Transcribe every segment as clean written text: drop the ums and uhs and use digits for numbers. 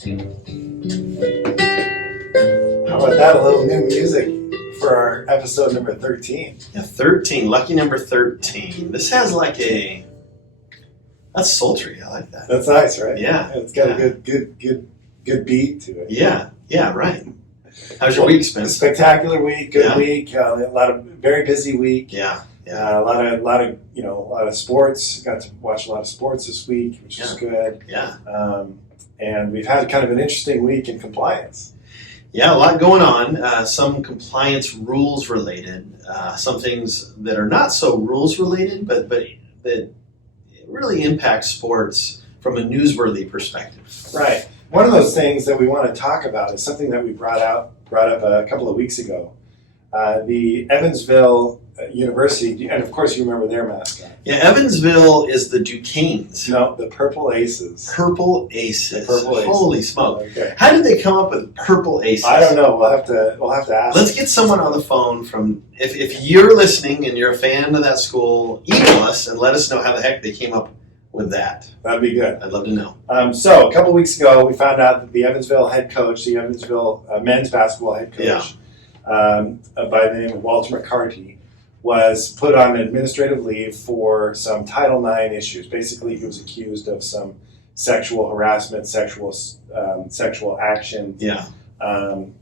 How about that? A little new music for our episode number 13. Yeah, 13. Lucky number 13. This has like a... That's sultry. I like that. That's nice, right? Yeah. It's got a good beat to it. Yeah, right. How's your week, Spence? Spectacular week, good week. A lot of very busy week. Yeah. A lot of sports. Got to watch a lot of sports this week, which is good. Yeah. And we've had kind of an interesting week in compliance. Yeah, a lot going on. Some compliance rules related. Some things that are not so rules related, but that really impact sports from a newsworthy perspective. Right. One of those things that we want to talk about is something that we brought up a couple of weeks ago. The Evansville University, and of course you remember their mascot. Yeah, Evansville is the Duquesnes. No, the Purple Aces. Purple Aces. The Purple Aces. Holy smoke! Okay. How did they come up with Purple Aces? I don't know. We'll have to ask. Let's get someone on the phone from. If you're listening and you're a fan of that school, email us and let us know how the heck they came up with that. That'd be good. I'd love to know. So a couple weeks ago, we found out that the Evansville head coach, the Evansville men's basketball head coach, by the name of Walter McCarty, was put on administrative leave for some Title IX issues. Basically, he was accused of some sexual harassment, sexual action, and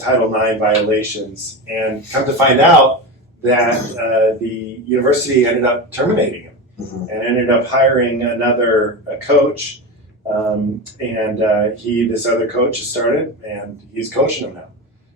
Title IX violations. And come to find out that the university ended up terminating him. Mm-hmm. And ended up hiring another coach, this other coach has started, and he's coaching him now.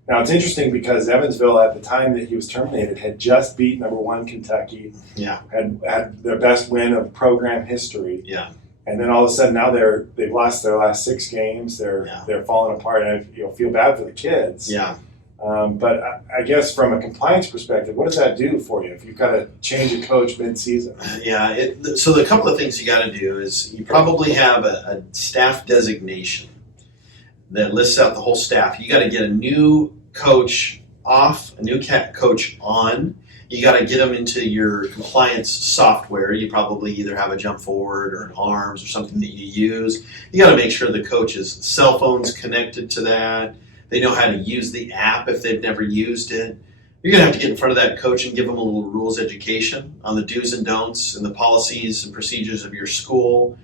Now it's interesting because Evansville, at the time that he was terminated, had just beat number 1 Kentucky. Yeah. Had their best win of program history. Yeah. And then all of a sudden now they've lost their last 6 games. They're falling apart, and I feel bad for the kids. Yeah. But I guess from a compliance perspective, what does that do for you if you've got to change a coach mid-season? Yeah. So the couple of things you got to do is you probably have a staff designation that lists out the whole staff. You got to get a new coach off, a new coach on. You got to get them into your compliance software. You probably either have a Jump Forward or an ARMS or something that you use. You got to make sure the coach's cell phone's connected to that. They know how to use the app if they've never used it. You're going to have to get in front of that coach and give them a little rules education on the do's and don'ts and the policies and procedures of your school.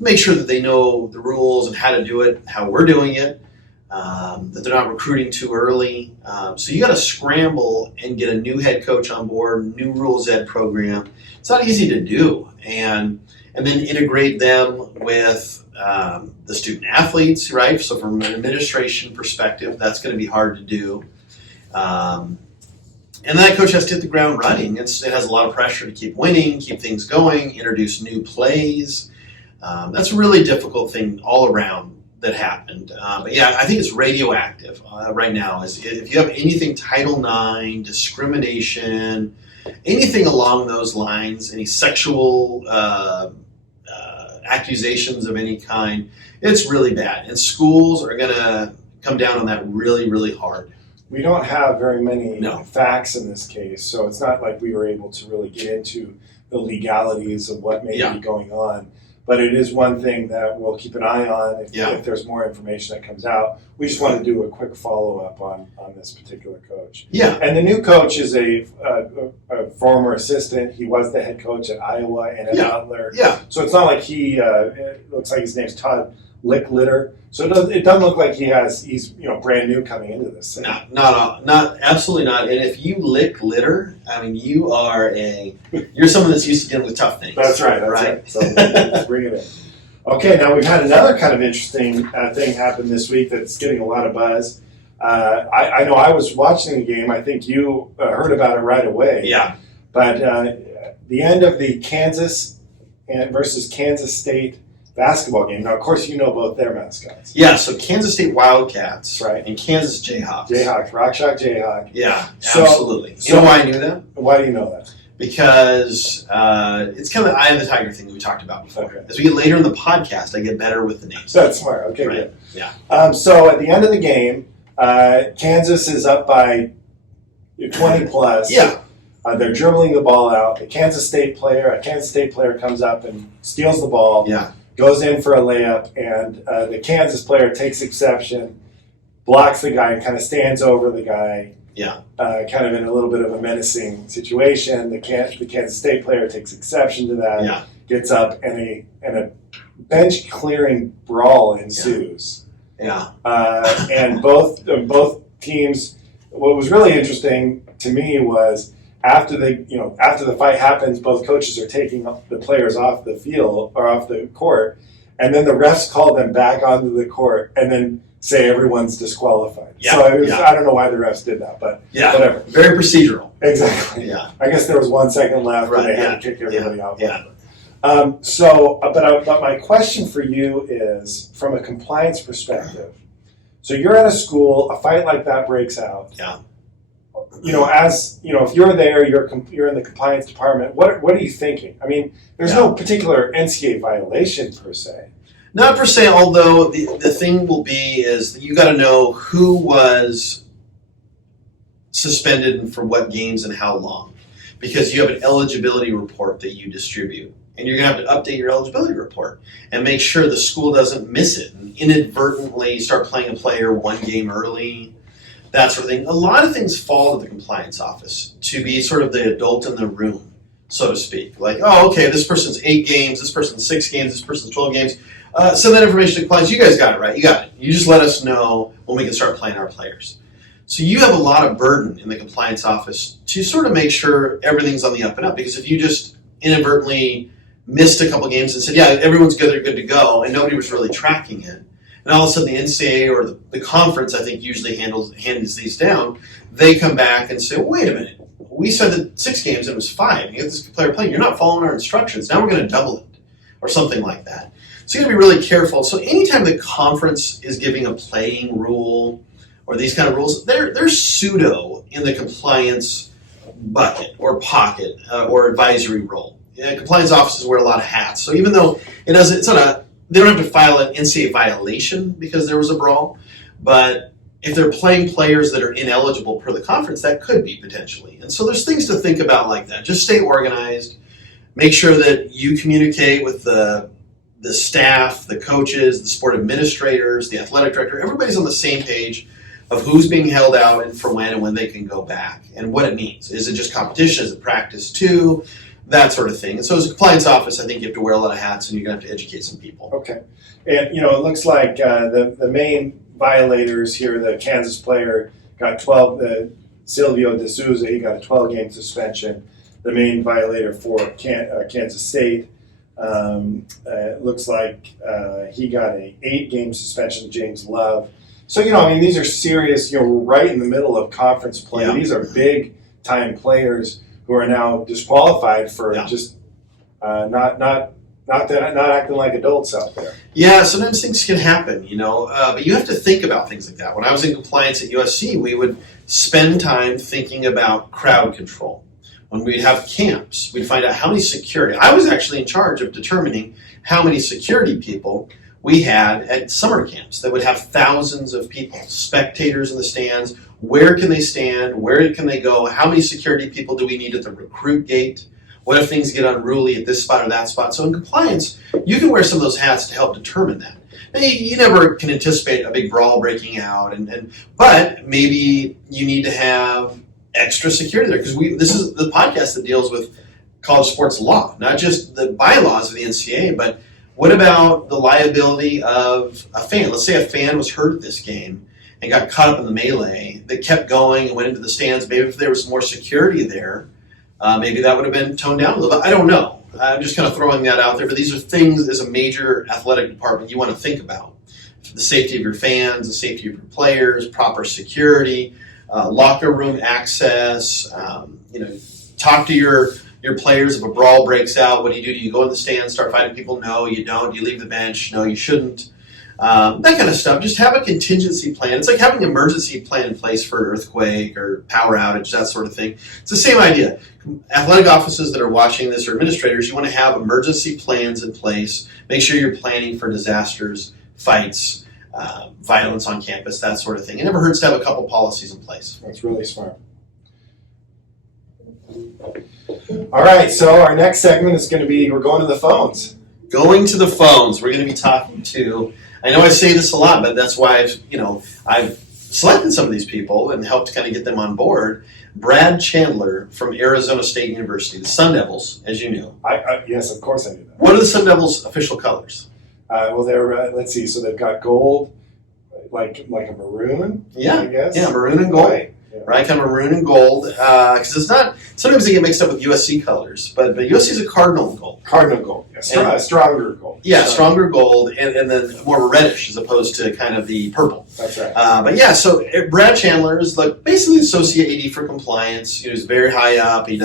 Make sure that they know the rules and how to do it, how we're doing it, that they're not recruiting too early. So you got to scramble and get a new head coach on board, new rules ed program. It's not easy to do. And then integrate them with the student athletes, right? So from an administration perspective, that's going to be hard to do. And that coach has to hit the ground running. It has a lot of pressure to keep winning, keep things going, introduce new plays. That's a really difficult thing all around that happened. But yeah, I think it's radioactive right now. If you have anything Title IX, discrimination, anything along those lines, any sexual accusations of any kind, it's really bad. And schools are going to come down on that really, really hard. We don't have very many facts in this case, so it's not like we were able to really get into the legalities of what may be going on. But it is one thing that we'll keep an eye on if there's more information that comes out. We just want to do a quick follow-up on this particular coach. Yeah. And the new coach is a former assistant. He was the head coach at Iowa and at Butler. Yeah. So it's not like it looks like his name's Todd Licklitter. So it doesn't look like he's brand new coming into this. Not absolutely not. And if you lick litter, I mean you're someone that's used to dealing with tough things. That's right. So let's bring it in. Okay, now we've had another kind of interesting thing happen this week that's getting a lot of buzz. I know I was watching the game. I think you heard about it right away. Yeah. But the end of the Kansas versus Kansas State basketball game. Now, of course, you know both their mascots. Yeah, so Kansas State Wildcats and Kansas Jayhawks. Jayhawks, Rock Shock Jayhawk. Yeah, absolutely. You know why I knew that? Why do you know that? Because it's kind of the eye of the tiger thing that we talked about before. Okay. As we get later in the podcast, I get better with the names. That's smart. Okay, right. Good. Yeah. So at the end of the game, Kansas is up by 20 plus. Yeah. They're dribbling the ball out. A Kansas State player comes up and steals the ball. Yeah. goes in for a layup, and the Kansas player takes exception, blocks the guy, and kind of stands over the guy. Yeah. Kind of in a little bit of a menacing situation. The Kansas State player takes exception to that. Yeah. Gets up, and a bench clearing brawl ensues. Yeah. And both teams. What was really interesting to me was after the fight happens, both coaches are taking the players off the field or off the court, and then the refs call them back onto the court, and then say everyone's disqualified. Yeah, So I don't know why the refs did that, but whatever. Very procedural. Exactly. Yeah. I guess there was 1 second left, Right, and they yeah, had to kick everybody out. Yeah. But my question for you is, from a compliance perspective, so you're at a school, a fight like that breaks out. Yeah. If you're there, you're in the compliance department. What are you thinking? I mean, there's no particular NCAA violation per se. Not per se, although the thing will be is that you got to know who was suspended and for what games and how long, because you have an eligibility report that you distribute, and you're going to have to update your eligibility report and make sure the school doesn't miss it and inadvertently start playing a player 1 game early, that sort of thing. A lot of things fall to the compliance office to be sort of the adult in the room, so to speak. Like, oh, okay, this person's 8 games, this person's 6 games, this person's 12 games. Send that information to compliance. You guys got it, right? You got it. You just let us know when we can start playing our players. So you have a lot of burden in the compliance office to sort of make sure everything's on the up and up. Because if you just inadvertently missed a couple games and said, yeah, everyone's good, they're good to go, and nobody was really tracking it, and all of a sudden the NCAA or the conference, I think, usually hands these down, they come back and say, well, wait a minute, we said that 6 games and it was 5. You get this player playing, you're not following our instructions, now we're going to double it, or something like that. So you got to be really careful. So anytime the conference is giving a playing rule or these kind of rules, they're pseudo in the compliance bucket or pocket or advisory role. Compliance offices wear a lot of hats. So even though they don't have to file an NCAA violation because there was a brawl, but if they're playing players that are ineligible per the conference, that could be potentially. And so there's things to think about like that. Just stay organized. Make sure that you communicate with the staff, the coaches, the sport administrators, the athletic director. Everybody's on the same page of who's being held out and for when and when they can go back and what it means. Is it just competition? Is it practice too? That sort of thing. And so as a compliance office, I think you have to wear a lot of hats and you're going to have to educate some people. Okay. And, it looks like the main violators here, the Kansas player got 12, Silvio De Souza, he got a 12-game suspension. The main violator for Kansas State, looks like he got a 8-game suspension, James Love. So, these are serious, we're right in the middle of conference play. Yeah. These are big-time players who are now disqualified for just not acting like adults out there. Yeah, sometimes things can happen, but you have to think about things like that. When I was in compliance at USC, we would spend time thinking about crowd control. When we'd have camps, we'd find out how many security. I was actually in charge of determining how many security people we had at summer camps that would have thousands of people, spectators in the stands. Where can they stand? Where can they go? How many security people do we need at the recruit gate? What if things get unruly at this spot or that spot? So in compliance, you can wear some of those hats to help determine that. Now, you never can anticipate a big brawl breaking out, but maybe you need to have extra security there, because this is the podcast that deals with college sports law, not just the bylaws of the NCAA, but what about the liability of a fan? Let's say a fan was hurt at this game and got caught up in the melee that kept going and went into the stands. Maybe if there was more security there, maybe that would have been toned down a little bit. I don't know. I'm just kind of throwing that out there, but these are things as a major athletic department you want to think about. The safety of your fans, the safety of your players, proper security, locker room access, talk to your players if a brawl breaks out. What do? Do you go in the stands, start fighting people? No, you don't. Do you leave the bench? No, you shouldn't. That kind of stuff. Just have a contingency plan. It's like having an emergency plan in place for an earthquake or power outage, that sort of thing. It's the same idea. Athletic offices that are watching this, or administrators, you want to have emergency plans in place. Make sure you're planning for disasters, fights, violence on campus, that sort of thing. It never hurts to have a couple policies in place. That's really smart. All right, so our next segment is going to be, we're going to the phones. going to the phones. We're going to be talking to, I know I say this a lot, but that's why I've selected some of these people and helped kind of get them on board. Brad Chandler from Arizona State University, the Sun Devils, as you knew. Yes, of course I knew that. What are the Sun Devils' official colors? Well, they're, let's see, so they've got gold, like a maroon, I guess. Yeah, maroon and gold. Right. Yeah. Right, kind of maroon and gold, because it's not. Sometimes they get mixed up with USC colors, but USC is a cardinal and gold. Cardinal gold, yeah, stronger gold. Yeah, stronger gold, and then more reddish as opposed to kind of the purple. That's right. But yeah, so Brad Chandler is like basically associate AD for compliance. He's very high up. I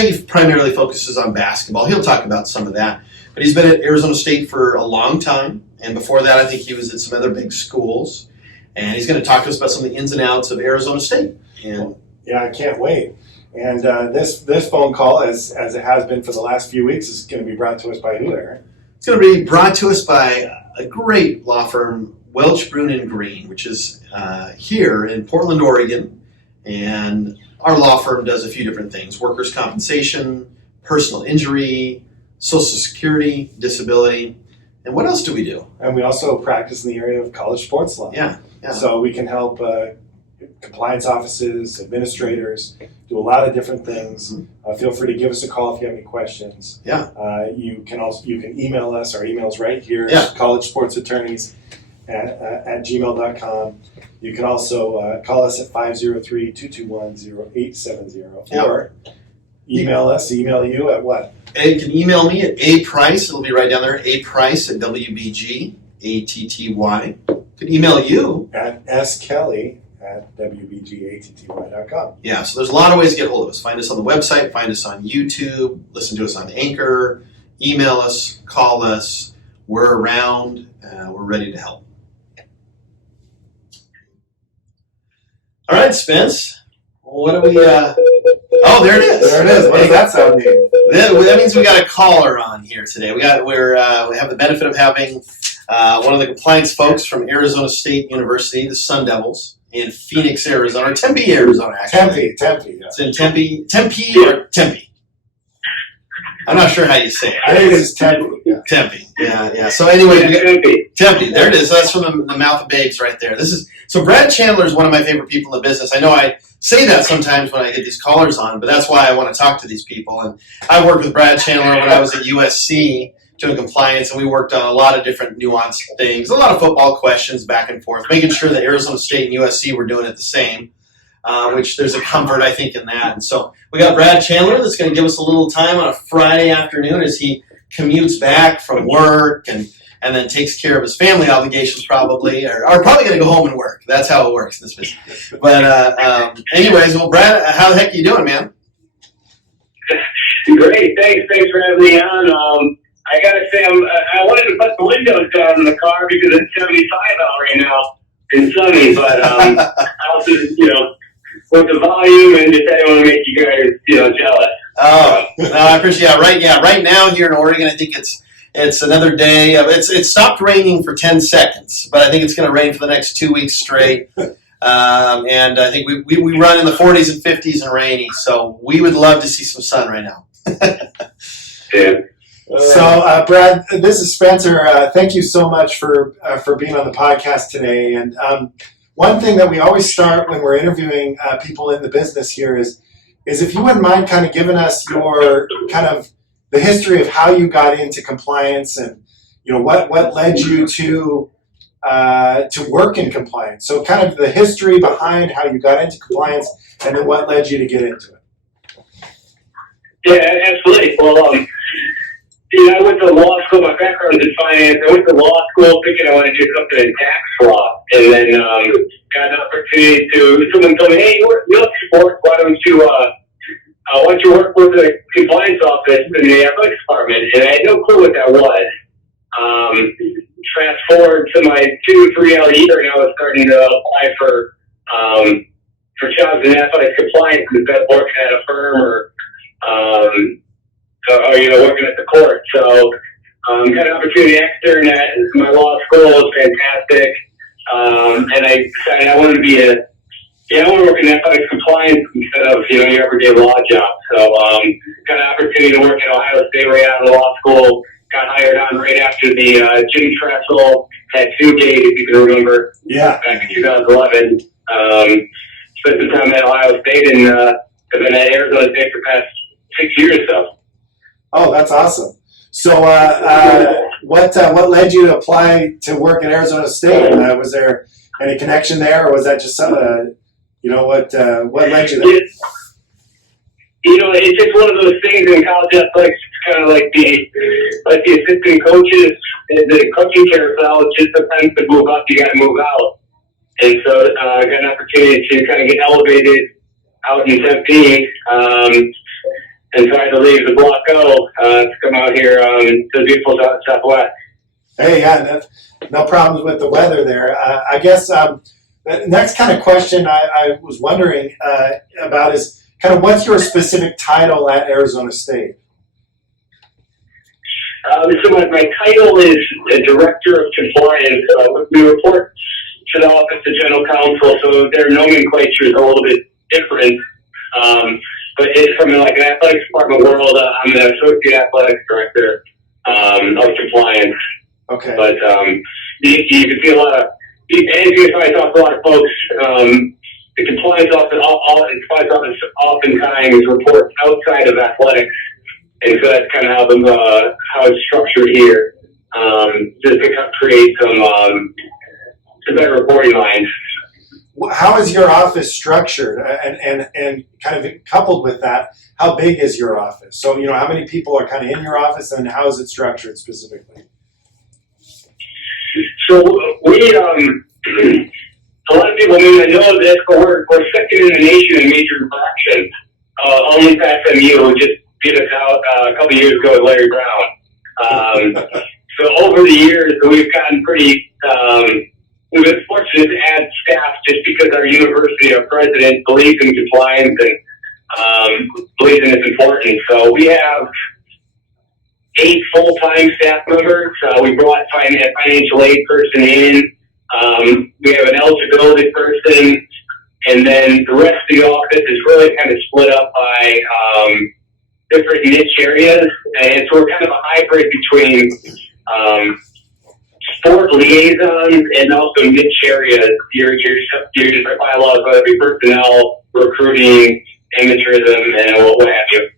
think he primarily focuses on basketball. He'll talk about some of that, but he's been at Arizona State for a long time, and before that, I think he was at some other big schools. And he's going to talk to us about some of the ins and outs of Arizona State. And yeah, I can't wait. And this phone call, as it has been for the last few weeks, is going to be brought to us by who, Aaron? It's going to be brought to us by a great law firm, Welch, Bruin & Green, which is here in Portland, Oregon. And our law firm does a few different things: workers' compensation, personal injury, Social Security, disability. And what else do we do? And we also practice in the area of college sports law. Yeah. So we can help compliance offices, administrators, do a lot of different things. Feel free to give us a call if you have any questions. Yeah. You can email us. Our email's right here. Yeah. collegesportsattorneys at gmail.com. You can also call us at 503-221-0870 or email us. Email you at what? And you can email me at aprice. It'll be right down there. aprice at WBGATTY. You can email you at skelly@wbgatty.com. Yeah, so there's a lot of ways to get hold of us. Find us on the website, find us on YouTube, listen to us on Anchor, email us, call us. We're around. We're ready to help. All right, Spence. What do we... Oh, there it is. There it is. What does that sound mean? That means we got a caller on here today. We have the benefit of having one of the compliance folks from Arizona State University, the Sun Devils, in Phoenix, Arizona, or Tempe, Arizona, actually. Tempe. Yeah. It's in Tempe or Tempe. I'm not sure how you say it. I think it's Tempe. Yeah. Tempe. Yeah. So anyway, Tempe. There it is. That's from the mouth of babes right there. So Brad Chandler is one of my favorite people in the business. I know I say that sometimes when I get these callers on, but that's why I want to talk to these people. And I worked with Brad Chandler when I was at USC doing compliance, and we worked on a lot of different nuanced things, a lot of football questions back and forth, making sure that Arizona State and USC were doing it the same, which there's a comfort, I think, in that. And so we got Brad Chandler that's going to give us a little time on a Friday afternoon as he commutes back from work and then takes care of his family obligations probably, or probably going to go home and work. That's how it works in this business. But anyways, well, Brad, how the heck are you doing, man? Great, thanks for having me on. I gotta say, I wanted to put the windows down in the car because it's 75 out right now and sunny, but I also, with the volume and just I didn't want to make you guys, jealous. Oh, no, I appreciate it. Right now here in Oregon, I think it's another day. It stopped raining for 10 seconds, but I think it's going to rain for the next 2 weeks straight. And I think we run in the 40s and 50s and rainy, so we would love to see some sun right now. Yeah. So, Brad, this is Spencer. Thank you so much for being on the podcast today. And one thing that we always start when we're interviewing people in the business here is if you wouldn't mind kind of giving us your kind of the history of how you got into compliance and what led you to work in compliance. So, kind of the history behind how you got into compliance, and then what led you to get into it. Yeah, absolutely. Well, I went to law school. My background is in finance. I went to law school thinking I wanted to do something in tax law, and then got an opportunity someone told me, "Hey, you love sports. Why don't you work with the compliance office in the athletics department?" And I had no clue what that was. Fast forward to my 2-3 year, and I was starting to apply for jobs in athletics compliance instead of working at a firm or working at the court. So, got an opportunity extern at my law school. It was fantastic. And I decided I wanted to be I want to work in athletics compliance instead of, your everyday law job. So, got an opportunity to work at Ohio State right out of law school, got hired on after the Jim Tressel tattoo gate, if you can remember, Yeah. back in 2011. Spent some time at Ohio State and have been at Arizona State for the past 6 years or so. Oh, that's awesome. So, what led you to apply to work at Arizona State? Was there any connection there, or was that just what led you there? It's just one of those things in college athletics. It's kind of like the assistant coaches, the coaching carousel. It just depends to move up, you got to move out. And so I got an opportunity to kind of get elevated out in Tempe. And so I had to leave the Block O to come out here to the beautiful Southwest. Hey, yeah, no problems with the weather there. I guess the next kind of question I was wondering about is kind of what's your specific title at Arizona State? So my title is Director of Compliance. We report to the Office of General Counsel, so their nomenclature is a little bit different. But it's from like an athletics department world. I'm an Associate Athletics Director of Compliance. Okay. But you can see a lot of, and you can talk to a lot of folks. The compliance office oftentimes reports outside of athletics, and so that's kind of how it's structured here, just to create some better reporting lines. How is your office structured, and kind of coupled with that, how big is your office? So how many people are kind of in your office, and how is it structured specifically? So we a lot of people may not know this, but we're second in the nation in major infractions. Only SMU just beat us out a couple years ago with Larry Brown. So over the years, we've gotten pretty. We've been fortunate to add staff just because our university, our president, believes in compliance and believes in its importance. So we have 8 full-time staff members. We brought a financial aid person in. We have an eligibility person, and then the rest of the office is really kind of split up by different niche areas. And so we're kind of a hybrid between sport liaisons and also niche areas. Your bylaws, whether it be personnel, recruiting, amateurism, and what have you.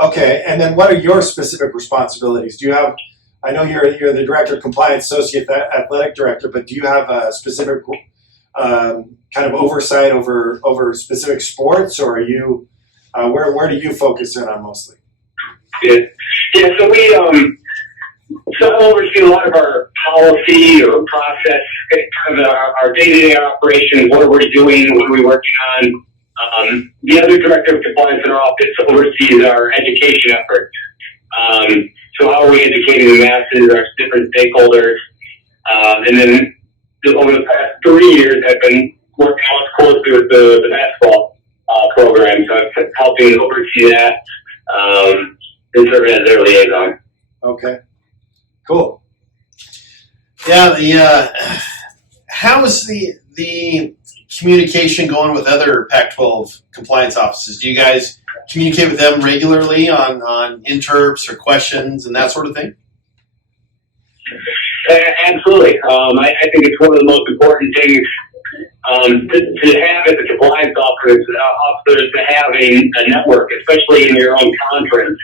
Okay, and then what are your specific responsibilities? Do you have? I know you're the Director of Compliance, Associate Athletic Director, but do you have a specific kind of oversight over specific sports, or are you where do you focus in on mostly? Yeah. So we so I oversee a lot of our policy or process, kind of our day-to-day operations. What are we doing? What are we working on? The other Director of Compliance in our office oversees our education efforts. So how are we educating the masses, our different stakeholders? And then over the past 3 years, I've been working most closely with the basketball program. So I'm helping oversee that and serving as their liaison. Okay, cool. Yeah, how is the communication going with other Pac-12 compliance offices? Do you guys communicate with them regularly on interps or questions and that sort of thing? Absolutely. I think it's one of the most important things to have as a compliance officer to have a network, especially in your own conference,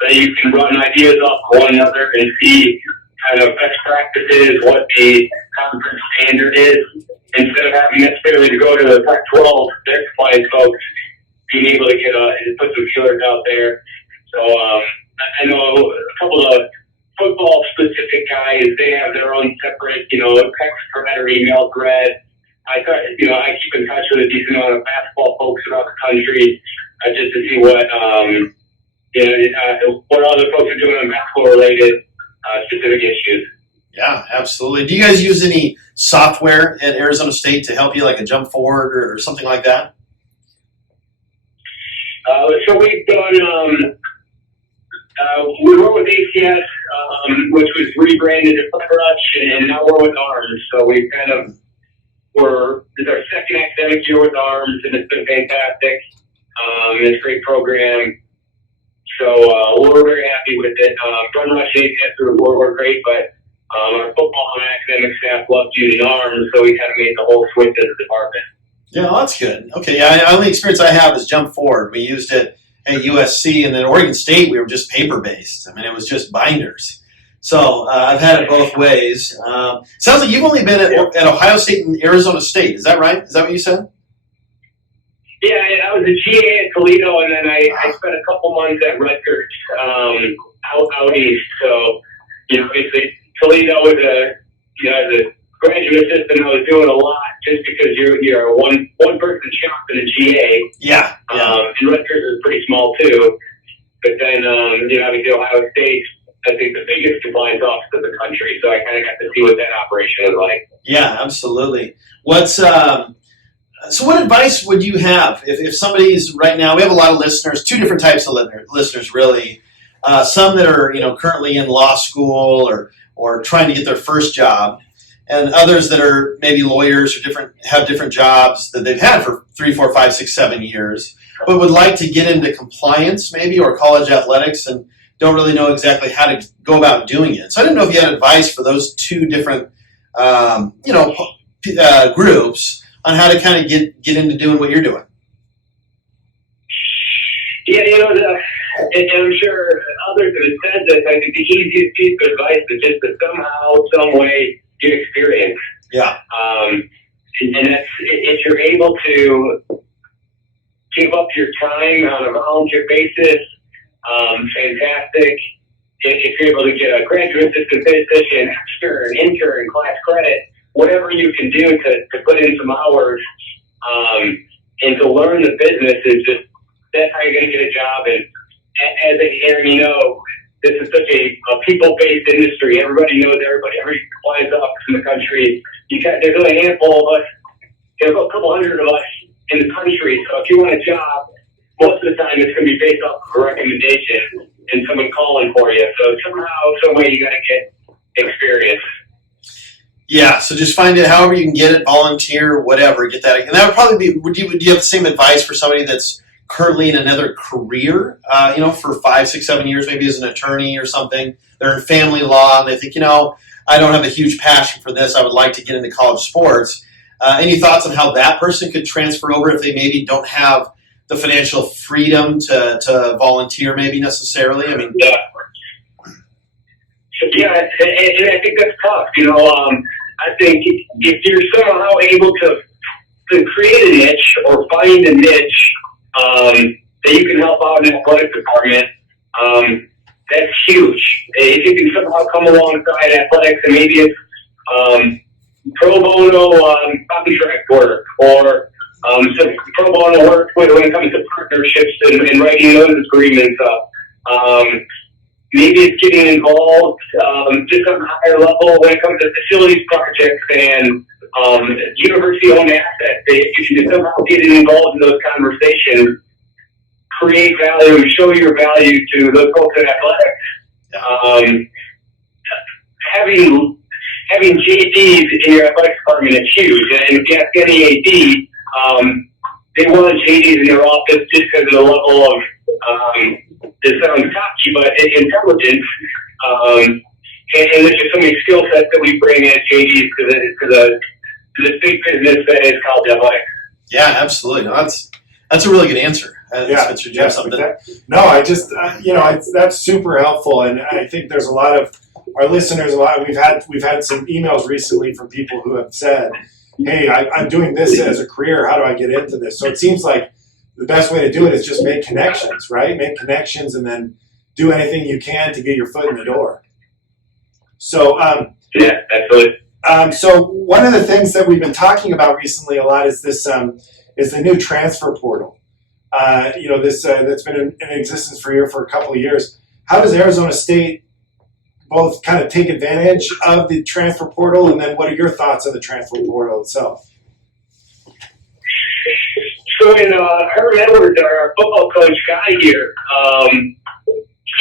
that you can run ideas off one another and see kind of best practices, what the conference standard is, instead of having necessarily to go to the Pac-12, their compliance folks, being able to put some feelers out there. So I know a couple of football-specific guys, they have their own separate, text thread or email thread. I keep in touch with a decent amount of basketball folks around the country just to see what other folks are doing on basketball-related specific issues. Yeah, absolutely. Do you guys use any software at Arizona State to help you, like a Jump Forward or something like that? So we've done, we were with ACS, which was rebranded to Cleverush, and now we're with ARMS. So we've this is our second academic year with ARMS, and it's been fantastic. It's a great program. So we're very happy with it. Run rush ATS were great, but our football and academic staff loved using arms, so we kind of made the whole switch as a department. Yeah, well, that's good. Okay, yeah, the only experience I have is jump forward. We used it at USC, and then Oregon State, we were just paper-based. I mean, it was just binders. So I've had it both ways. Sounds like you've only been at Ohio State and Arizona State. Is that right? Is that what you said? Yeah, I was a GA at Toledo, and then I spent a couple months at Rutgers out east. So, basically Toledo was as a graduate assistant, I was doing a lot just because you're a one person shop in a GA. Yeah. And Rutgers is pretty small too. But then, obviously Ohio State, I think the biggest compliance office in the country. So I kind of got to see what that operation was like. Yeah, absolutely. So what advice would you have if somebody's right now, we have a lot of listeners, two different types of listeners really. Some that are, currently in law school or trying to get their first job, and others that are maybe lawyers or have different jobs that they've had for 3, 4, 5, 6, 7 years, but would like to get into compliance maybe or college athletics and don't really know exactly how to go about doing it. So I didn't know if you had advice for those two different, groups on how to kind of get into doing what you're doing. Yeah, and I'm sure others have said this. I think the easiest piece of advice is just to somehow, some way, get experience. Yeah. And that's if you're able to give up your time on a volunteer basis, fantastic. If you're able to get a graduate assistant position, extern, intern, class credit, whatever you can do to put in some hours and to learn the business that's how you're going to get a job. And as Aaron, this is such a people-based industry. Everybody knows everybody. Every compliance office in the country. There's only a handful of us. There's a couple hundred of us in the country. So if you want a job, most of the time it's going to be based off of a recommendation and someone calling for you. So somehow, some way, you got to get experience. Yeah, so just find it however you can get it, volunteer, whatever, get that. And that would probably be, would you have the same advice for somebody that's currently in another career, for 5, 6, 7 years, maybe as an attorney or something? They're in family law and they think, I don't have a huge passion for this. I would like to get into college sports. Any thoughts on how that person could transfer over if they maybe don't have the financial freedom to volunteer maybe necessarily? I mean, yeah, and I think that's tough. I think if you're somehow able to create a niche or find a niche that you can help out in the athletic department, that's huge. If you can somehow come alongside athletics and maybe it's pro bono contract work or some pro bono work when it comes to partnerships and writing those agreements up. Maybe it's getting involved just on a higher level when it comes to facilities projects and university-owned assets. If you can somehow get involved in those conversations, create value, show your value to those folks in athletics. Having JDs in your athletics department is huge. And if you ask any AD, they want JDs in their office just because of the level of it sounds cocky, but intelligence. And there's just so many skill sets that we bring as JDs to this big business that is college athletics. Yeah, absolutely. No, that's a really good answer. Exactly. No, that's super helpful, and I think there's a lot of our listeners. We've had some emails recently from people who have said, "Hey, I'm doing this as a career. How do I get into this?" So it seems like the best way to do it is just make connections, right? Make connections and then do anything you can to get your foot in the door. So, yeah, absolutely. So one of the things that we've been talking about recently a lot is this is the new transfer portal. That's been in existence for a couple of years. How does Arizona State both kind of take advantage of the transfer portal, and then what are your thoughts on the transfer portal itself? So when Herman Edwards, our football coach, got here,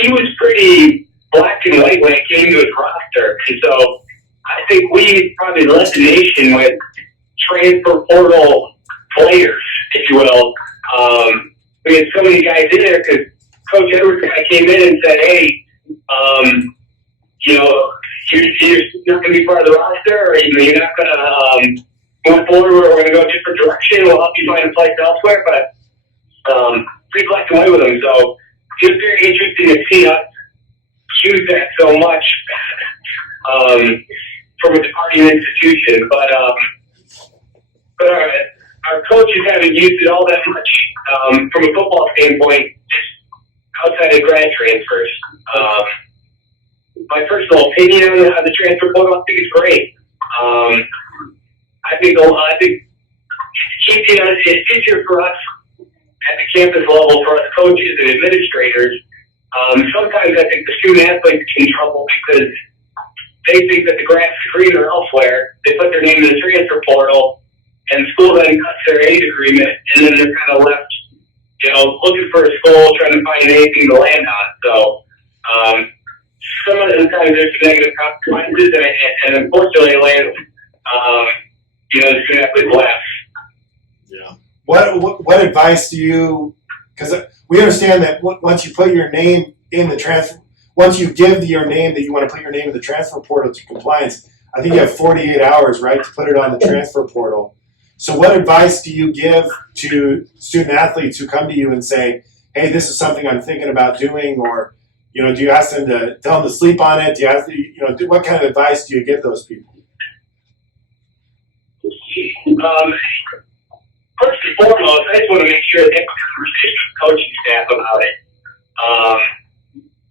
he was pretty black and white when it came to his roster. And so I think we probably led the nation with transfer portal players, if you will. We had so many guys in there because Coach Edwards kind of came in and said, hey, you know, you're not going to be part of the roster, or you're not going to move forward. We're going to go a different direction. We'll help you find a place elsewhere, but pretty black and white with him. So it was very interesting to see us use that so much from a departing institution. But our coaches haven't used it all that much from a football standpoint, just outside of grad transfers. My personal opinion on the transfer portal, I think it's great. I think it's easier for us at the campus level, for us coaches and administrators. Sometimes I think the student athletes get in trouble because they think that the grass is greener elsewhere. They put their name in the transfer portal, and school then cuts their aid agreement, and then they're kind of left, looking for a school, trying to find anything to land on. So some of the times there's negative consequences, and unfortunately, land, the student athletes left. Yeah. What advice do you? Because we understand that once you put your name in the transfer, once you give your name that you want to put your name in the transfer portal to compliance, I think you have 48 hours, right, to put it on the transfer portal. So what advice do you give to student athletes who come to you and say, hey, this is something I'm thinking about doing, or, do you ask them to tell them to sleep on it? Do you ask, what kind of advice do you give those people? First and foremost, I just want to make sure they have a conversation with coaching staff about it.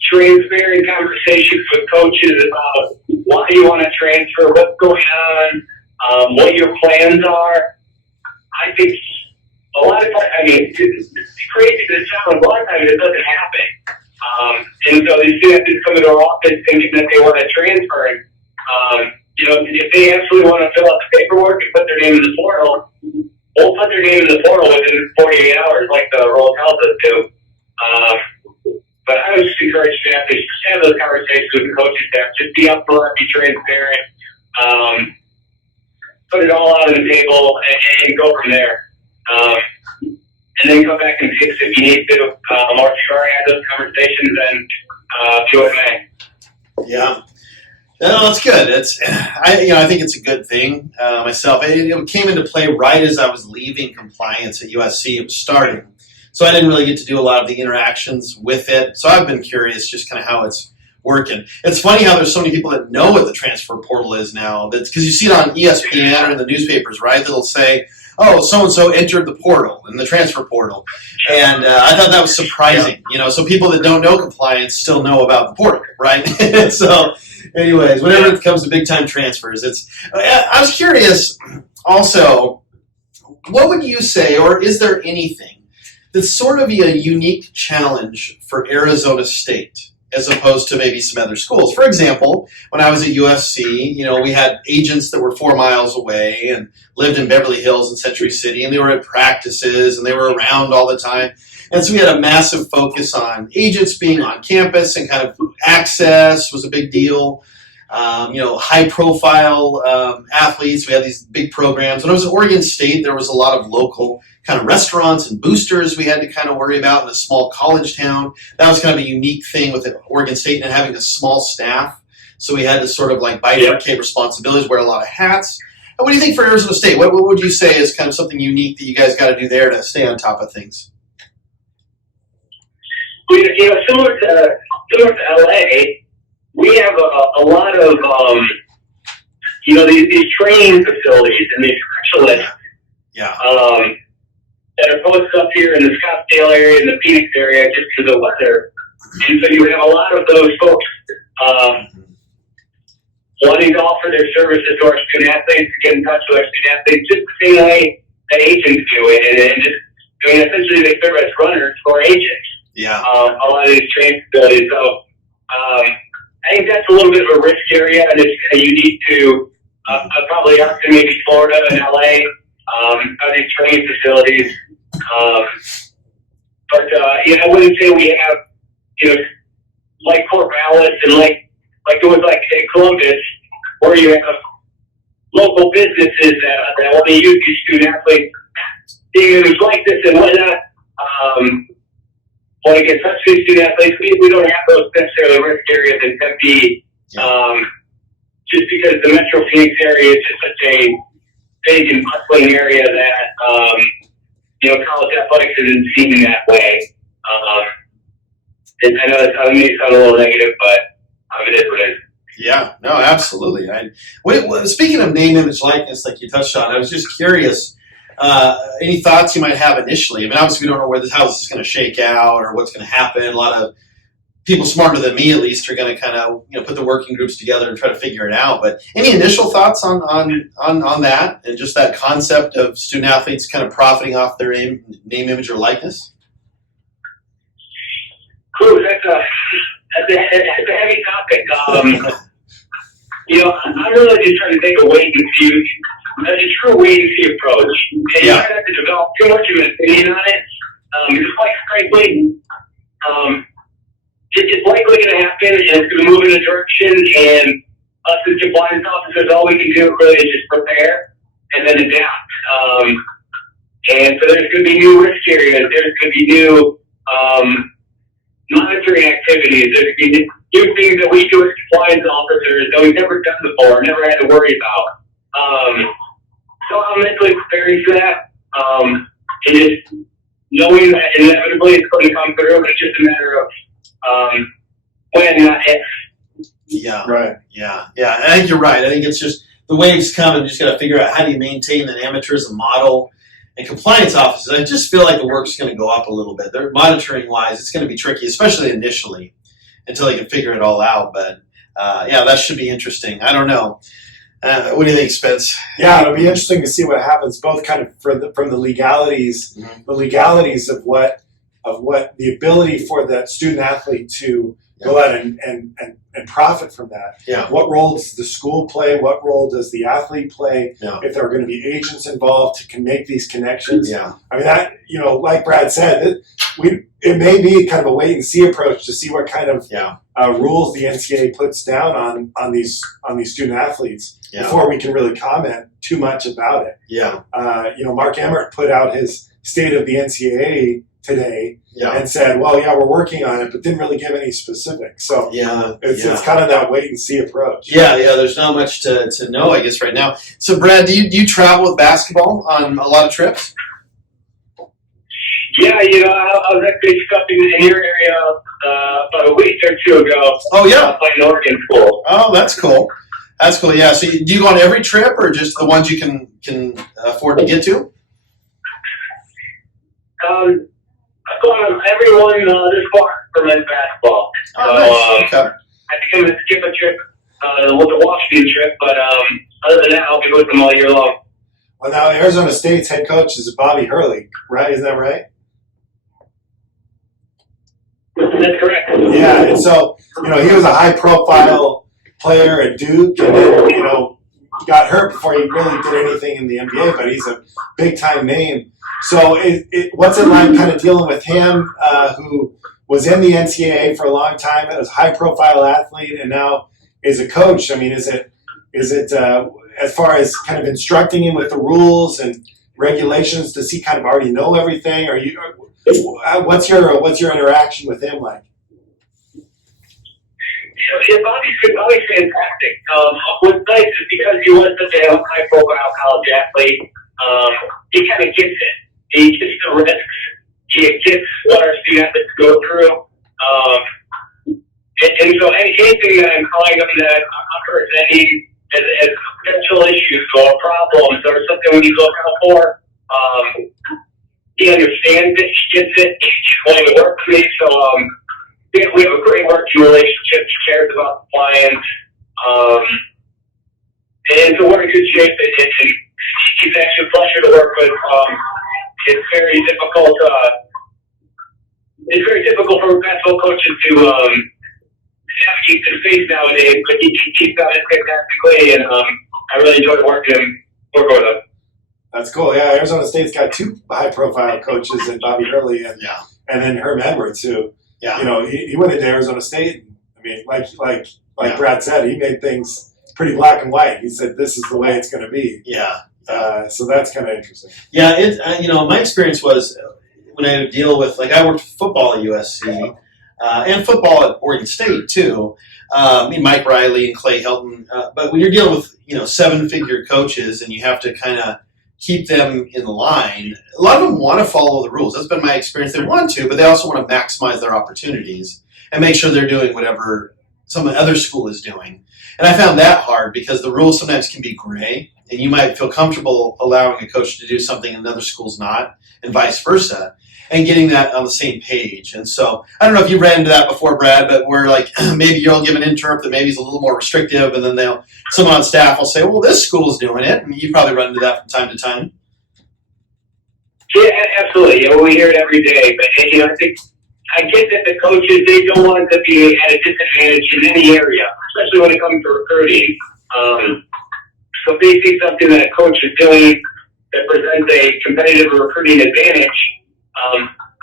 Transparent conversations with coaches about why you want to transfer, what's going on, what your plans are. I think a lot of times, it's crazy to sound, a lot of times it doesn't happen. And so these students come into our office thinking that they want to transfer. And, if they absolutely want to fill out the paperwork and put their name in the portal, we'll put their name in the portal within 48 hours, like the role tells us to. But I would just encourage staff to just have those conversations with the coaching staff. Just be upfront, be transparent, put it all out on the table, and go from there. And then come back and see if you need to. Or if you already had those conversations, then do it, man. Yeah. No, that's good. I think it's a good thing myself. It came into play right as I was leaving compliance at USC. It was starting. So I didn't really get to do a lot of the interactions with it. So I've been curious just kind of how it's working. It's funny how there's so many people that know what the transfer portal is now. That's because you see it on ESPN or in the newspapers, right? That'll say, oh, so-and-so entered the portal, in the transfer portal. And I thought that was surprising. So people that don't know compliance still know about the portal, right? So anyways, whenever it comes to big-time transfers, I was curious also, what would you say, or is there anything that's sort of a unique challenge for Arizona State as opposed to maybe some other schools? For example, when I was at USC, we had agents that were 4 miles away and lived in Beverly Hills and Century City, and they were at practices and they were around all the time. And so we had a massive focus on agents being on campus, and kind of access was a big deal. High profile athletes. We had these big programs. When I was at Oregon State, there was a lot of local kind of restaurants and boosters we had to kind of worry about in a small college town. That was kind of a unique thing with Oregon State and having a small staff. So we had to sort of bifurcate responsibilities, wear a lot of hats. And what do you think for Arizona State? What would you say is kind of something unique that you guys got to do there to stay on top of things? Similar to LA, we have a lot of these training facilities and these specialists. Yeah. That are posted up here in the Scottsdale area and the Phoenix area just because of the weather. And so you have a lot of those folks wanting to offer their services to our student athletes, to get in touch with our student athletes, just the same way that agents do it. And just, essentially they serve as runners for agents. Yeah. A lot of these training facilities. So I think that's a little bit of a risk area, and it's kind of unique to probably us and maybe Florida and LA. Are these training facilities? But I wouldn't say we have, like Corvallis and like it was like in Columbus, where you have local businesses that want to use these student athletes. It was like this and whatnot. when it gets touched to student athletes, we don't have those necessarily risk areas in Tempe, just because the Metro Phoenix area is just such a big and bustling area that, college athletics isn't seen in that way. And I know that may sound a little negative, but it is what it is. Yeah, no, absolutely. Speaking of name, image, likeness, like you touched on, I was just curious, any thoughts you might have initially? I mean, obviously we don't know where this house is going to shake out or what's going to happen. A lot of people smarter than me, at least, are going to kind of put the working groups together and try to figure it out. But any initial thoughts on that and just that concept of student athletes kind of profiting off their name, image, or likeness? Cool. That's a heavy topic. I'm really just trying to take a wait and see, a true wait and see approach. And you try not to develop too much of an opinion on it. Because quite frankly, it's likely going to happen, and it's going to move in a direction, and us as compliance officers, all we can do really is just prepare and then adapt. And so there's going to be new risk areas, there's going to be new monitoring activities, there's going to be new things that we do as compliance officers that we've never done before, never had to worry about. So I'm mentally preparing for that, and just knowing that inevitably it's going to come through, but it's just a matter of when, not if. Yeah. Right. Yeah. I think you're right. I think it's just the waves come and you just got to figure out how do you maintain an amateurism model. And compliance officers, I just feel like the work's going to go up a little bit. They're monitoring wise, it's going to be tricky, especially initially, until they can figure it all out. But that should be interesting. I don't know. What do you think, Spence? Yeah, it'll be interesting to see what happens, both kind of from the legalities, the legalities of what the ability for the student athlete to go out and profit from that. Yeah. What role does the school play? What role does the athlete play? Yeah. If there are going to be agents involved to can make these connections. Yeah. I mean, that, like Brad said, it may be kind of a wait and see approach to see what kind of rules the NCAA puts down on these student athletes before we can really comment too much about it. Yeah. Mark Emmert put out his State of the NCAA today and said, well, we're working on it, but didn't really give any specifics. So it's kind of that wait and see approach. Yeah, there's not much to know, I guess, right now. So, Brad, do you travel with basketball on a lot of trips? Yeah, I was actually stuck in your area about a week or two ago. Oh, yeah. Playing Oregon school. Oh, that's cool. That's cool, yeah. So do you go on every trip or just the ones you can afford to get to? I've gone on every one this far for men's basketball. Oh, nice. Okay. I think I'm going to skip a trip, the Washington trip, but other than that, I'll be with them all year long. Well, now Arizona State's head coach is Bobby Hurley, right? Isn't that right? That's correct. Yeah, and so, he was a high-profile player at Duke, and then, got hurt before he really did anything in the NBA, but he's a big-time name. So what's it like kind of dealing with him, who was in the NCAA for a long time, was a high-profile athlete, and now is a coach? I mean, is it as far as kind of instructing him with the rules and regulations, does he kind of already know everything? What's your interaction with him like? Yeah, Bobby's fantastic. What's nice is because he was such a high-profile college athlete, he kind of gets it. He gets the risks. He gets what our student athletes go through. And so anything that I'm calling him that I'm presenting as potential issues or problems or something we need to look out for, he understands it. He gets it. He's willing to work with me. So we have a great working relationship. He cares about compliance. And so we're in good shape. And he's actually a pleasure to work with. It's very difficult. It's very difficult for basketball coaches to navigate the space nowadays, but he's done it fantastically, and I really enjoyed working with him. That's cool. Yeah, Arizona State's got two high-profile coaches, in Bobby Hurley and then Herm Edwards, who he went into Arizona State. I mean, like Brad said, he made things pretty black and white. He said, "This is the way it's going to be." Yeah. So that's kind of interesting. Yeah, my experience was when I deal with, like, I worked football at USC and football at Oregon State too. Mike Riley and Clay Helton. But when you're dealing with 7-figure coaches and you have to kind of keep them in line, a lot of them want to follow the rules. That's been my experience. They want to, but they also want to maximize their opportunities and make sure they're doing whatever some other school is doing. And I found that hard because the rules sometimes can be gray, and you might feel comfortable allowing a coach to do something another school's not, and vice versa, and getting that on the same page. And so I don't know if you ran into that before, Brad, but where like maybe you'll give an interp that maybe is a little more restrictive, and then someone on staff will say, well, this school's doing it, and you probably run into that from time to time. Yeah, absolutely. We hear it every day. But I think I get that the coaches, they don't want to be at a disadvantage in any area, especially when it comes to recruiting. So if they see something that a coach is doing that presents a competitive recruiting advantage,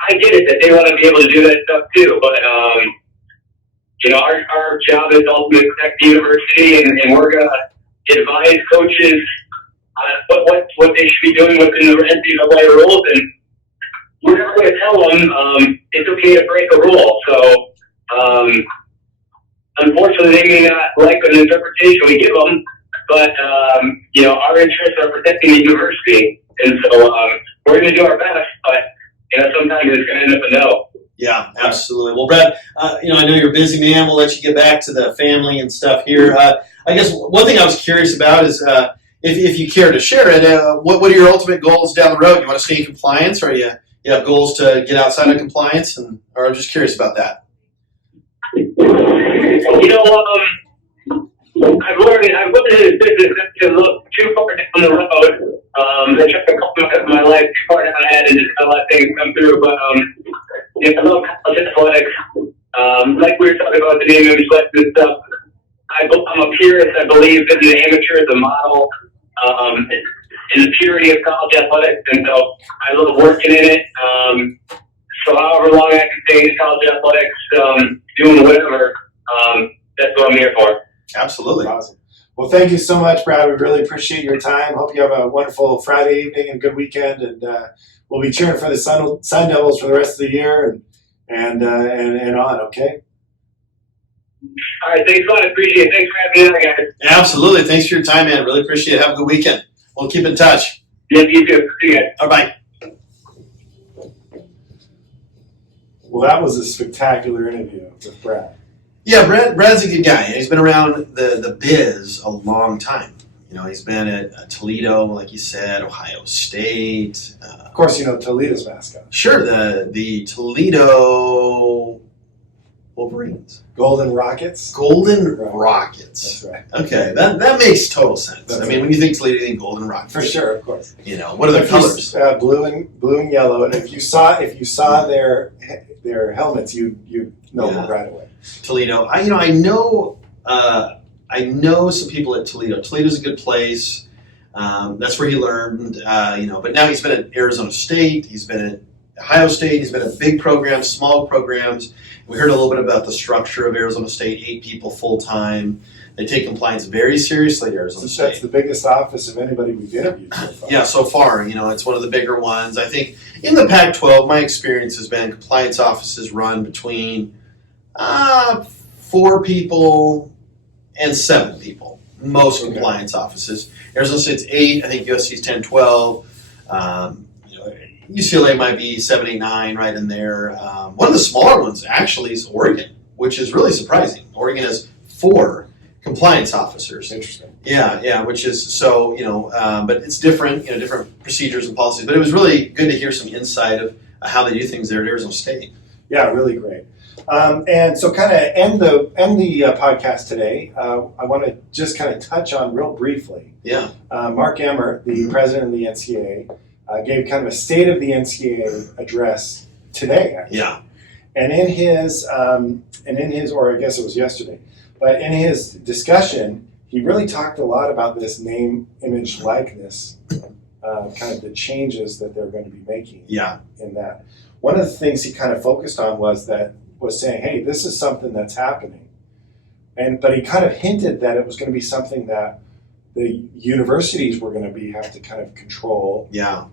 I get it that they want to be able to do that stuff too. But our job is ultimately to protect the university, and we're going to advise coaches what they should be doing within the NCAA rules, and we're never going to tell them it's okay to break a rule. So unfortunately, they may not like an interpretation we give them, but our interests are protecting the university, and so we're going to do our best. But sometimes it's going to end up a no. Yeah, absolutely. Well, Brad, I know you're a busy man. We'll let you get back to the family and stuff here. I guess one thing I was curious about is if you care to share it, what are your ultimate goals down the road? You want to stay in compliance, or you have goals to get outside of compliance? Or I'm just curious about that. I've learned in this business to look too far down the road. I took a couple of my life too far down ahead and just let things come through. But I love college athletics. Like we were talking about the name, image, likeness and stuff. I'm a purist. I believe in the amateur as a model, in the purity of college athletics, and so I love working in it. So however long I can stay in college athletics, doing whatever, that's what I'm here for. Absolutely. Awesome. Well, thank you so much, Brad. We really appreciate your time. Hope you have a wonderful Friday evening and good weekend. And we'll be cheering for the Sun Devils for the rest of the year and on, okay? All right, thanks a lot. I appreciate it. Thanks for having me on, guys. Absolutely. Thanks for your time, man. Really appreciate it. Have a good weekend. We'll keep in touch. Yes, you too. See you guys. Bye-bye. Well, that was a spectacular interview with Brad. Yeah, Brad's a good guy. He's been around the biz a long time. He's been at Toledo, like you said, Ohio State. Of course, Toledo's mascot. Sure, the Toledo Wolverines. Golden Rockets. Golden Rockets. That's right. Okay, that makes total sense. That's when you think Toledo, you think Golden Rockets. For sure, of course. What are their colors? Blue and yellow. And if you saw their helmets, you know them right away. Toledo. I know some people at Toledo. Toledo's a good place. That's where he learned. But now he's been at Arizona State. He's been at Ohio State. He's been at big programs, small programs. We heard a little bit about the structure of Arizona State. 8 people full time. They take compliance very seriously at Arizona State. That's the biggest office of anybody we've interviewed so far. Yeah, so far, it's one of the bigger ones. I think in the Pac-12, my experience has been compliance offices run between 4 people and 7 people. Most compliance offices. Arizona State's 8. I think USC's 10, 12. UCLA might be 7, 8, 9, right in there. One of the smaller ones actually is Oregon, which is really surprising. Oregon has 4 compliance officers. Interesting. Yeah, which is so, but it's different, different procedures and policies. But it was really good to hear some insight of how they do things there at Arizona State. Yeah, really great. And so kind of end the podcast today, I want to just kind of touch on real briefly. Yeah. Mark Emmert, the president of the NCAA, gave kind of a state of the NCAA address today, actually. Yeah. And in his, or I guess it was yesterday, but in his discussion, he really talked a lot about this name, image, likeness, kind of the changes that they're going to be making. Yeah. In that. One of the things he kind of focused on was saying, hey, this is something that's happening. But he kind of hinted that it was going to be something that the universities were going to have to kind of control. Yeah.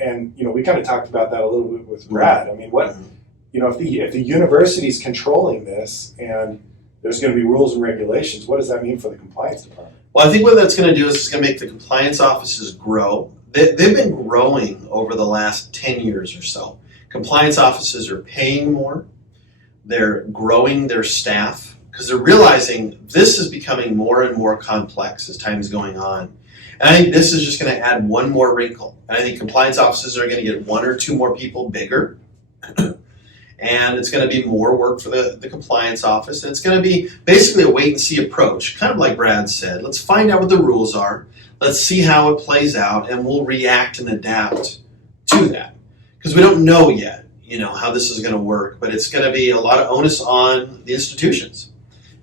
And we kind of talked about that a little bit with Brad. I mean, if the university's controlling this and there's going to be rules and regulations, what does that mean for the compliance department? Well, I think what that's going to do is it's going to make the compliance offices grow. They've been growing over the last 10 years or so. Compliance offices are paying more. They're growing their staff because they're realizing this is becoming more and more complex as time is going on. And I think this is just going to add one more wrinkle. And I think compliance offices are going to get one or two more people bigger. And it's going to be more work for the compliance office. And it's going to be basically a wait-and-see approach, kind of like Brad said. Let's find out what the rules are. Let's see how it plays out, and we'll react and adapt to that. Because we don't know yet, how this is going to work. But it's going to be a lot of onus on the institutions.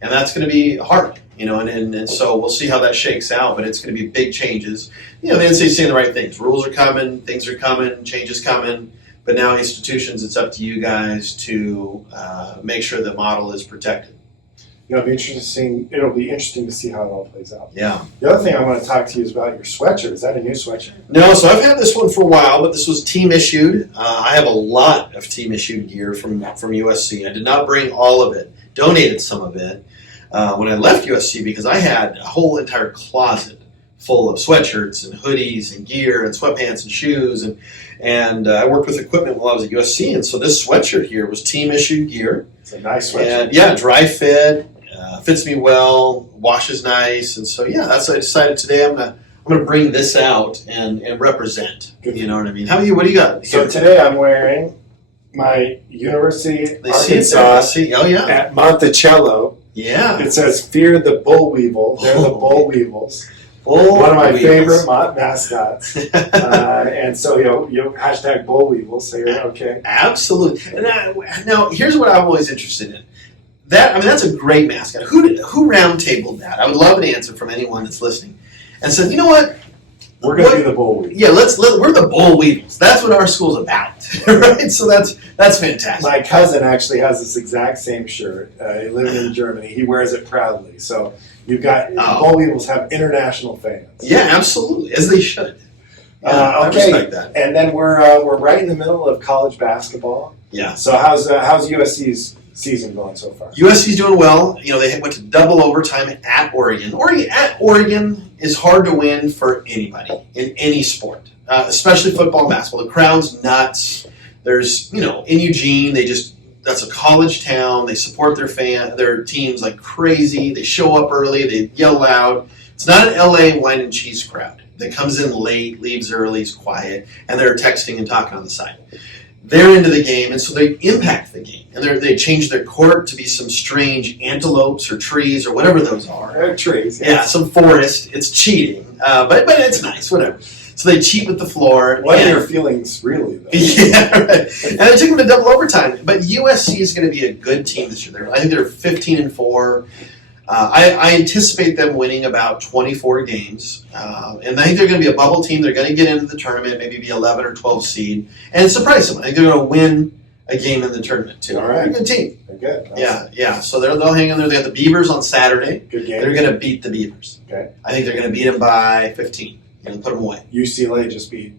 And that's going to be hard, and so we'll see how that shakes out. But it's going to be big changes. The NCAA is saying the right things. Rules are coming, things are coming, change is coming. But now institutions, it's up to you guys to make sure the model is protected. It'll be interesting to see how it all plays out. Yeah. The other thing I want to talk to you is about your sweatshirt. Is that a new sweatshirt? No, so I've had this one for a while, but this was team issued. I have a lot of team issued gear from USC. I did not bring all of it. Donated some of it when I left USC because I had a whole entire closet full of sweatshirts and hoodies and gear and sweatpants and shoes and I worked with equipment while I was at USC, and so this sweatshirt here was team issued gear. It's a nice sweatshirt. And yeah, dry fit, fits me well, washes nice, and so that's what I decided today. I'm gonna bring this out and represent. Good. You know what I mean? How are you? What do you got? So today I'm wearing my University of Arkansas Oh yeah. at Monticello. Yeah. It says "Fear the Bull Weevil." They're the Bull Weevils. One of my favorite mascots. And so you hashtag Bull Weevils, so you're okay. Absolutely. And now here's what I'm always interested in. That's a great mascot. Who roundtabled that? I would love an answer from anyone that's listening. And said, you know what? We're going to be the Bull Weevils. Yeah, we're the Bull Weevils. That's what our school's about, right? So that's fantastic. My cousin actually has this exact same shirt. He lives in Germany. He wears it proudly. So you've got Bull Weevils have international fans. Yeah, absolutely, as they should. Yeah, I okay, respect that. And then we're right in the middle of college basketball. Yeah. So how's USC's season going so far? USC's doing well. They went to double overtime at Oregon. Oregon is hard to win for anybody in any sport, especially football and basketball. The crowd's nuts. There's, in Eugene, that's a college town. They support their teams like crazy. They show up early. They yell loud. It's not an LA wine and cheese crowd that comes in late, leaves early, is quiet, and they're texting and talking on the side. They're into the game, and so they impact the game. And they change their court to be some strange antelopes or trees or whatever those are. Trees. Yeah, some forest. It's cheating, but it's nice, whatever. So they cheat with the floor. What are your feelings, really, though? Yeah, right. And they took them to double overtime. But USC is going to be a good team this year. I think they're 15-4. I anticipate them winning about 24 games. And I think they're going to be a bubble team. They're going to get into the tournament, maybe be 11 or 12 seed, and surprise them. I think they're going to win a game in the tournament, too. All right. They're a good team. They're good. Yeah. So they'll hang in there. They got the Beavers on Saturday. Good game. They're going to beat the Beavers. Okay. I think they're going to beat them by 15 and put them away. UCLA just beat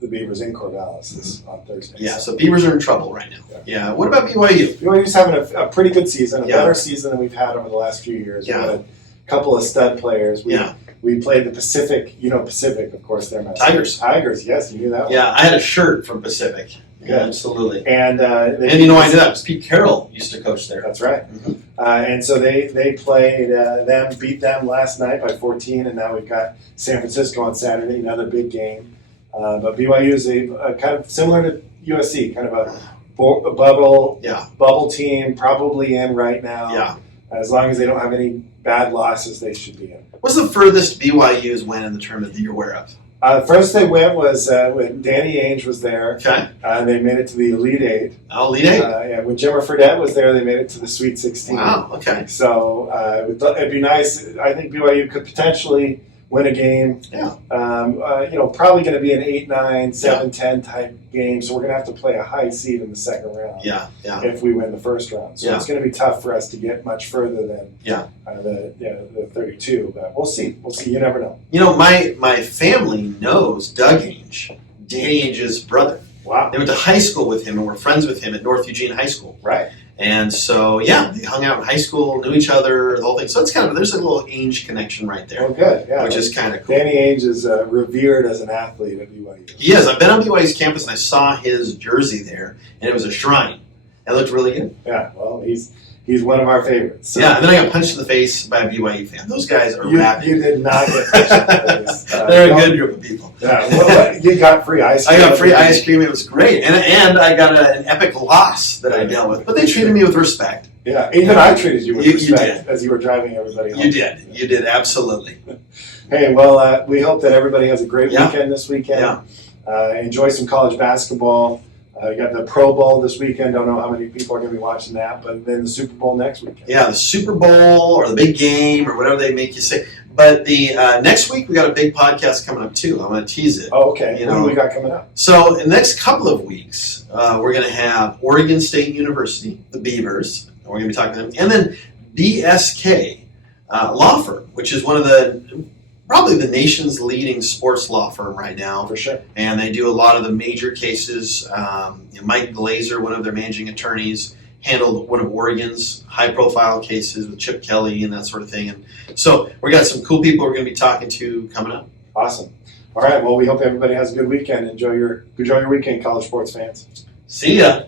the Beavers in Corvallis on Thursday. Yeah, so Beavers are in trouble right now. Yeah. What about BYU? BYU's having a pretty good season, a Yeah. better season than we've had over the last few years. Yeah. We've had a couple of stud players. We played the Pacific, Pacific, of course, they're Tigers, yes, you knew that one. Yeah, I had a shirt from Pacific. Good. Yeah, absolutely. And I knew that because Pete Carroll used to coach there. That's right. Mm-hmm. And so they played them, beat them last night by 14, and now we've got San Francisco on Saturday, another big game. But BYU is a kind of similar to USC, kind of a bubble team, probably in right now. Yeah. As long as they don't have any bad losses, they should be in. What's the furthest BYU's went in the tournament that you're aware of? First they went was when Danny Ainge was there. Okay. They made it to the Elite Eight. Oh, Elite Eight? When Jimmer Fredette was there, they made it to the Sweet 16. Wow, okay. So it'd be nice. I think BYU could potentially win a game. Yeah. Probably going to be an 8-9, 7-10 type game. So we're going to have to play a high seed in the second round. Yeah. If we win the first round, so it's going to be tough for us to get much further than the 32. But we'll see. You never know. My family knows Doug Ainge, Danny Ainge's brother. Wow. They went to high school with him and were friends with him at North Eugene High School. Right. And so, they hung out in high school, knew each other, the whole thing. So it's there's a little Ainge connection right there. Oh, good. Yeah. Which is kind of cool. Danny Ainge is revered as an athlete at BYU. He is. I've been on BYU's campus and I saw his jersey there, and it was a shrine. It looked really good. Yeah, well, he's one of our favorites. So. Yeah, and then I got punched in the face by a BYU fan. Those guys are rabid. You did not get punched in the face. They're a good group of people. Yeah, well, you got free ice cream. I got free ice cream. It was great. And I got an epic loss that I dealt with. But they treated me with respect. Yeah, even I treated you with respect did. as you were driving everybody home. You did, absolutely. Hey, well, we hope that everybody has a great weekend this weekend. Yeah. Enjoy some college basketball. You got the Pro Bowl this weekend. Don't know how many people are going to be watching that, but then the Super Bowl next weekend. Yeah, the Super Bowl or the big game or whatever they make you say. But the next week we got a big podcast coming up too. I'm going to tease it. Oh, okay. What do we got coming up? So in the next couple of weeks, we're going to have Oregon State University, the Beavers. And we're going to be talking to them, and then BSK law firm, which is one of probably the nation's leading sports law firm right now. For sure. And they do a lot of the major cases. Mike Glazer, one of their managing attorneys, handled one of Oregon's high-profile cases with Chip Kelly and that sort of thing. And so we got some cool people we're going to be talking to coming up. Awesome. All right. Well, we hope everybody has a good weekend. Enjoy your weekend, college sports fans. See ya.